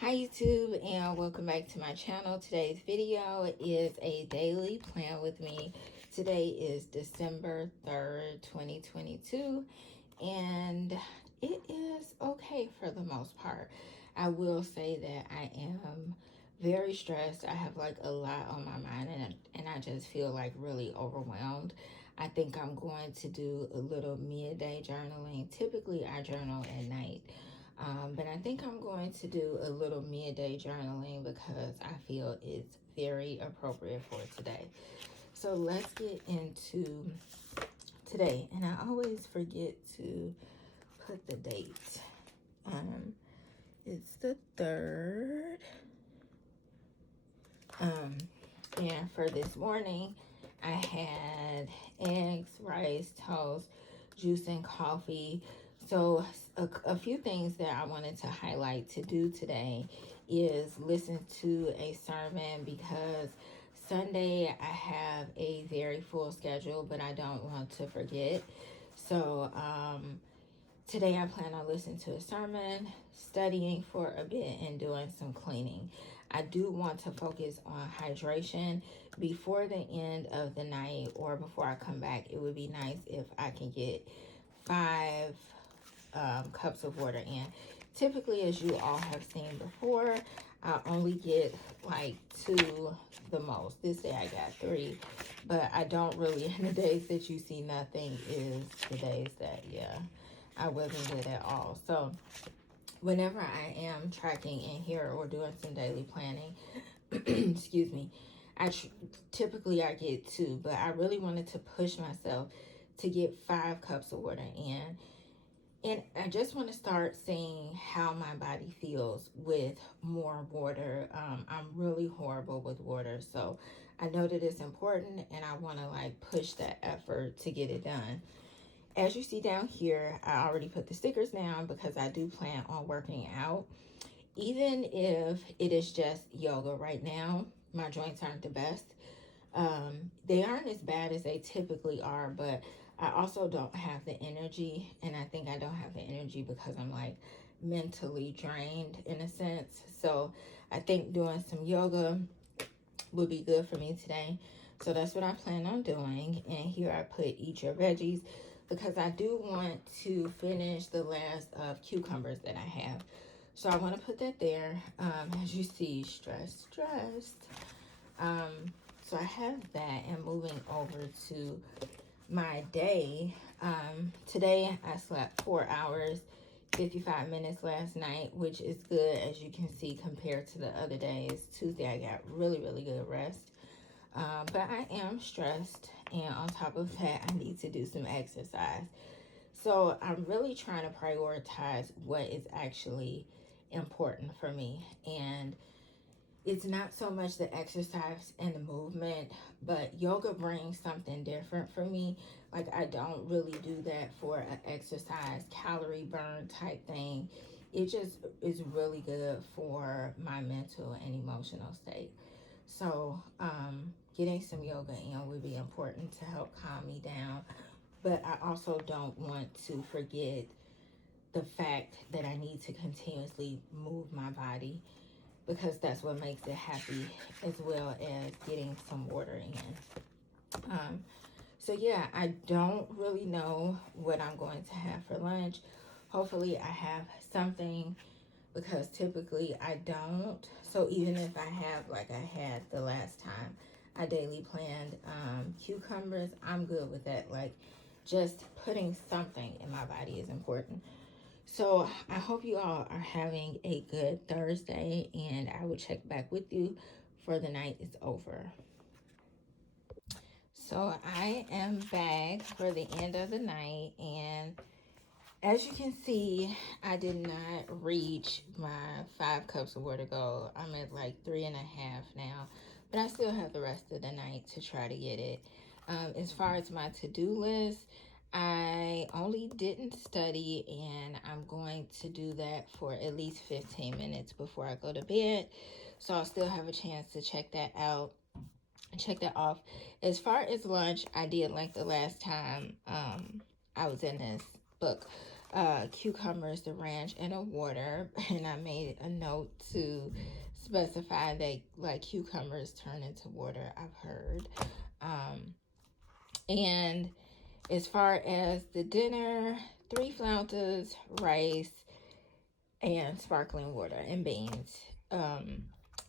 Hi YouTube, and welcome back to my channel. Today's video is a daily plan with me. Today is December 3rd, 2022, and it is okay for the most part. I will say that I am very stressed. I have like a lot on my mind, and I just feel like really overwhelmed. I think I'm going to do a little midday journaling. Typically I journal at night, but I think I'm going to do a little midday journaling because I feel it's very appropriate for today. So let's get into today. And I always forget to put the date. It's the 3rd. And for this morning, I had eggs, rice, toast, juice, and coffee. So a few things that I wanted to highlight to do today is listen to a sermon, because Sunday I have a very full schedule, but I don't want to forget. So today I plan on listening to a sermon, studying for a bit, and doing some cleaning. I do want to focus on hydration before the end of the night or before I come back. It would be nice if I can get 5 cups of water in. Typically, as you all have seen before, I only get like 2 the most. This day I got 3, but I don't really, in the days that you see nothing is the days that, I wasn't good at all. So whenever I am tracking in here or doing some daily planning, excuse me, typically I get 2, but I really wanted to push myself to get 5 cups of water in. And I just want to start seeing how my body feels with more water. I'm really horrible with water, so I know that it's important, and I want to like push that effort to get it done. As you see down here, I already put the stickers down because I do plan on working out. Even if it is just yoga right now, my joints aren't the best. They aren't as bad as they typically are, but I also don't have the energy, and I think I don't have the energy because I'm like mentally drained in a sense. So I think doing some yoga would be good for me today. So that's what I plan on doing. And here I put eat your veggies because I do want to finish the last of cucumbers that I have. So I want to put that there. As you see, stressed. So I have that, and moving over to my day. Today I slept 4 hours, 55 minutes last night, which is good, as you can see, compared to the other days. Tuesday I got really good rest. But I am stressed, and on top of that, I need to do some exercise. So I'm really trying to prioritize what is actually important for me. And it's not so much the exercise and the movement, but yoga brings something different for me. Like, I don't really do that for an exercise calorie burn type thing. It just is really good for my mental and emotional state. So getting some yoga in would be important to help calm me down, but I also don't want to forget the fact that I need to continuously move my body, because that's what makes it happy, as well as getting some water in. So yeah, I don't really know what I'm going to have for lunch. Hopefully I have something, because typically I don't. So even if I have, like I had the last time, I daily planned cucumbers, I'm good with that. Like, just putting something in my body is important. So I hope you all are having a good Thursday, and I will check back with you for the night is over. So I am back for the end of the night, and as you can see, I did not reach my 5 cups of water goal. I'm at like 3.5 now, but I still have the rest of the night to try to get it. As far as my to-do list, I only didn't study, and I'm going to do that for at least 15 minutes before I go to bed. So I'll still have a chance to check that out and check that off. As far as lunch, I did like the last time I was in this book. cucumbers, the ranch, and a water. And I made a note to specify that like cucumbers turn into water, I've heard. And as far as the dinner, 3 flounces, rice, and sparkling water and beans.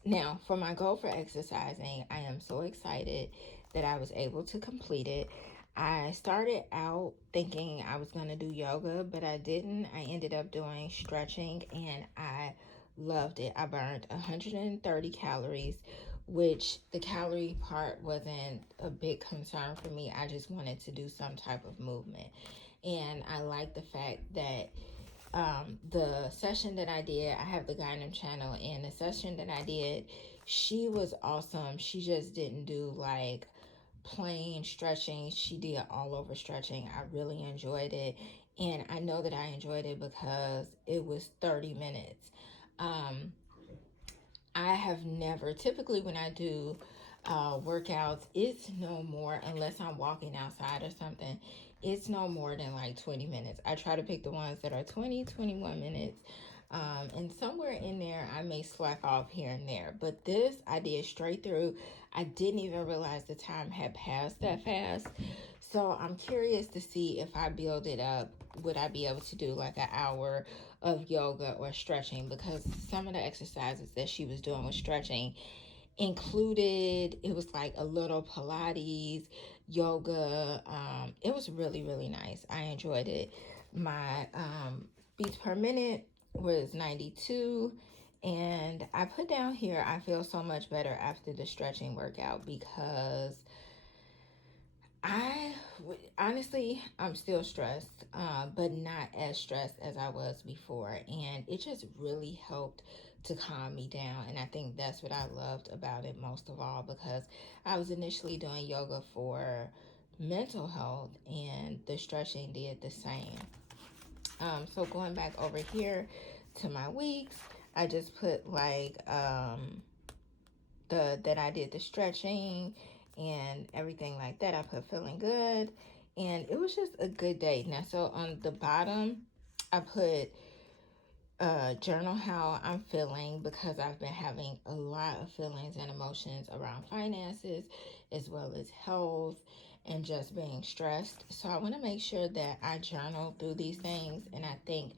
Now, for my goal for exercising, I am so excited that I was able to complete it. I started out thinking I was going to do yoga, but I didn't. I ended up doing stretching and I loved it. I burned 130 calories, which the calorie part wasn't a big concern for me. I just wanted to do some type of movement. And I like the fact that the session that I did, I have the Gynem channel, and the session that I did, she was awesome. She just didn't do like plain stretching. She did all over stretching. I really enjoyed it. And I know that I enjoyed it because it was 30 minutes. I have never, typically when I do workouts, it's no more, unless I'm walking outside or something, it's no more than like 20 minutes. I try to pick the ones that are 20, 21 minutes. And somewhere in there, I may slack off here and there. But this, I did straight through. I didn't even realize the time had passed that fast. So I'm curious to see if I build it up, would I be able to do like an hour of yoga or stretching? Because some of the exercises that she was doing with stretching included, it was like a little Pilates, yoga. It was really, really nice. I enjoyed it. My beats per minute was 92. And I put down here, I feel so much better after the stretching workout because honestly, I'm still stressed, but not as stressed as I was before. And it just really helped to calm me down. And I think that's what I loved about it most of all, because I was initially doing yoga for mental health, and the stretching did the same. So going back over here to my weeks, I just put like that I did the stretching and everything like that. I put feeling good, and it was just a good day. Now, so on the bottom, I put journal how I'm feeling, because I've been having a lot of feelings and emotions around finances as well as health and just being stressed. So I want to make sure that I journal through these things, and I think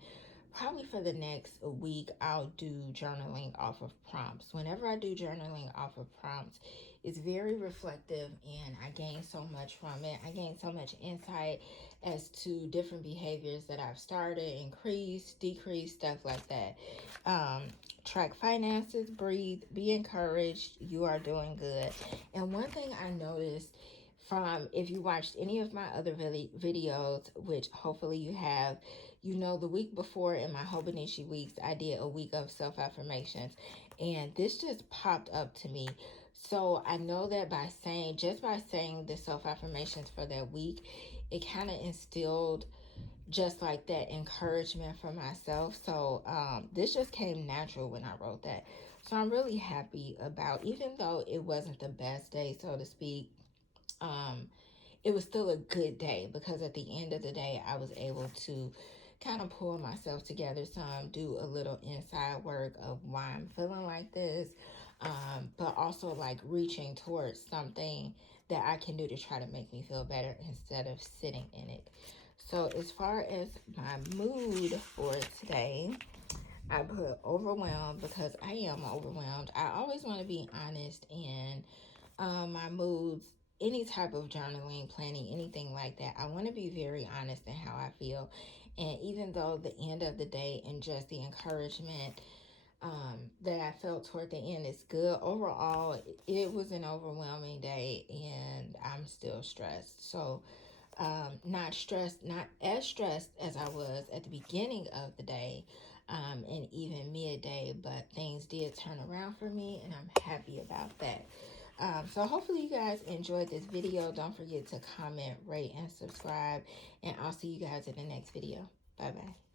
probably for the next week, I'll do journaling off of prompts. Whenever I do journaling off of prompts, it's very reflective and I gain so much from it. I gain so much insight as to different behaviors that I've started, increased, decreased, stuff like that. Track finances, breathe, be encouraged. You are doing good. And one thing I noticed from, if you watched any of my other videos, which hopefully you have, you know, the week before in my Hobonichi weeks, I did a week of self-affirmations, and this just popped up to me. So I know that just by saying the self-affirmations for that week, it kind of instilled just like that encouragement for myself. So this just came natural when I wrote that. So I'm really happy about, even though it wasn't the best day, so to speak, it was still a good day, because at the end of the day, I was able to kind of pull myself together some, do a little inside work of why I'm feeling like this, but also like reaching towards something that I can do to try to make me feel better instead of sitting in it. So as far as my mood for today, I put overwhelmed, because I am overwhelmed. I always want to be honest in my moods, any type of journaling, planning, anything like that. I want to be very honest in how I feel. And even though the end of the day and just the encouragement that I felt toward the end is good, overall, it was an overwhelming day and I'm still stressed. So, not as stressed as I was at the beginning of the day, and even midday, but things did turn around for me and I'm happy about that. So hopefully you guys enjoyed this video. Don't forget to comment, rate, and subscribe, and I'll see you guys in the next video. Bye bye.